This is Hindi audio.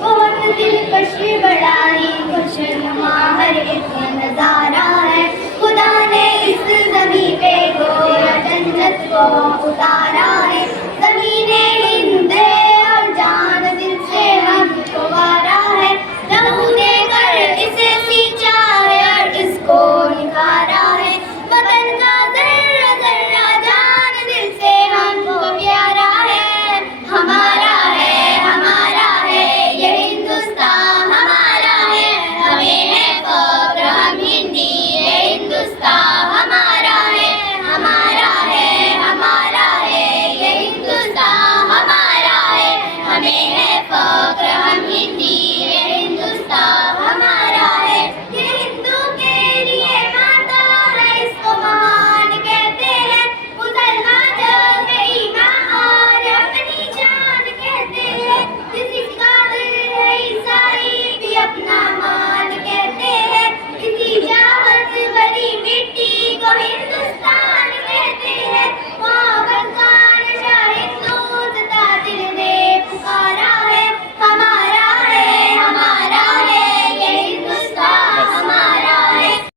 बहुत दिलकश बड़ा ही खुशनुमा हर एक नजारा है। खुदा ने इस ज़मीं पे गोया जन्नत को उतारा है।